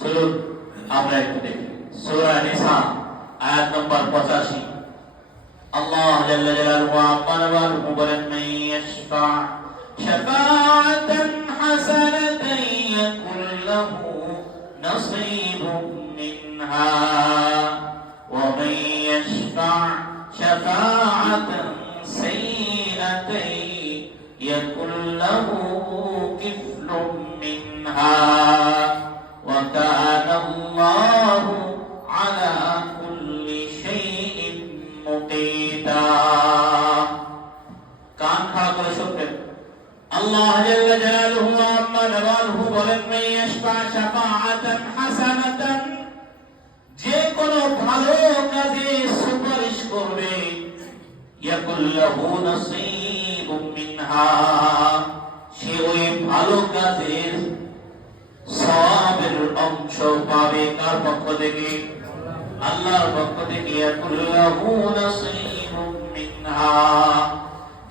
চলুন আমরা একটু দেখি সূরা নিসা আয়াত নম্বর 85। আল্লাহ জাল্লা জালালুহু আম্মানু বলেন, মান ইয়াশফা শাফাআতান হাসানাতান ইয়াকুল লাহু নাসীবুম মিনহা ওয়া মান ইয়াশফা শাফাআতান সাইয়্যাতান ইয়াকুল লাহু কিফলুম মিনহা ওয়া কানা আল্লাহু আলা কুল্লি শাইইন মুকিতা। কান খাড়া করে শুনবেন, আল্লাহ জাল্লা জালালুহু আম্মা নাওয়ালহু বলেন, মান ইয়াশফা শাফাআতান হাসানাতান, যে কোনো ভালো কাজে সুপারিশ করবে, ইয়াকুল লাহু নাসীবুম মিনহা, সে ওই ভালো কাজের সওয়াবের অংশ পাবে। কার পক্ষ থেকে? আল্লাহর পক্ষ থেকে। ইয়াকুল লাহু নাসীবুম মিনহা,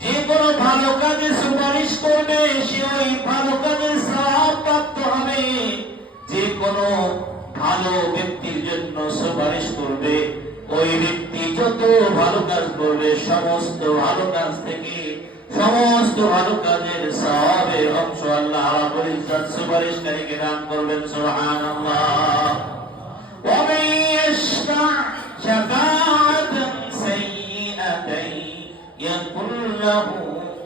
যে কোনো ভালো কাজে সুপারিশ করবে সে ওই ভালো কাজের সওয়াব প্রাপ্ত হবে। যে কোনো ভালো ব্যক্তির জন্য সুপারিশ করবে, ওই ব্যক্তি যত ভালো কাজ করবে সমস্ত ভালো কাজ থেকে সমস্ত ভালো কাজের সওয়াবের অংশ আল্লাহ রাব্বুল ইজ্জত সুপারিশকারীকে দান করবেন। সুবহানাল্লাহ। ওয়া মান ইয়াশফা শাফাআতান সাইয়্যাতান ইয়াকুল লাহু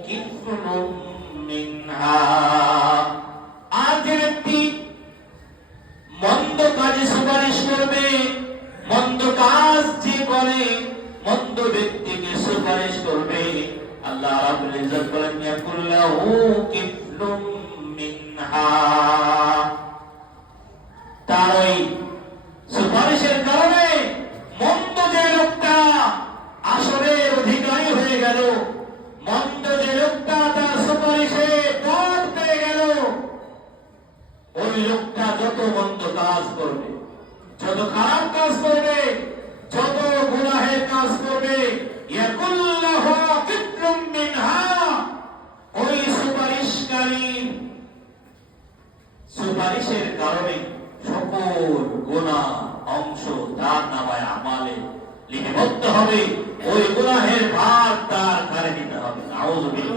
কিফলুম মিনহা, আর যে ব্যক্তি মন্দ কাজে সুপারিশ করবে, মন্দ কাজ যে করে মন্দ ব্যক্তিকে সুপারিশ করবে, আল্লাহ রাব্বুল ইজ্জত বলেন, ইয়াকুল লাহু কিফলুম মিনহা, তার ওই সুপারিশের কারণে মন্দ যে লোকটা আসরের অধিকারী হয়ে গেল, মন্দ যে লোকটা তার সুপারিশে পদ পেয়ে গেল, ওই লোকটা যত মন্দ কাজ করবে, যত খারাপ কাজ করবে, যত গুনাহের কাজ করবে, ইয়াকুল লাহু কিফলুম মিনহা, ওই সুপারিশকারী সুপারিশের কারণে সকল গুনাহ অংশ তার নামায় আমালে লিপিবদ্ধ হবে। ওই গুনাহের ভার তার ঘাড়ে নিতে হবে। আউযু বিল্লাহ।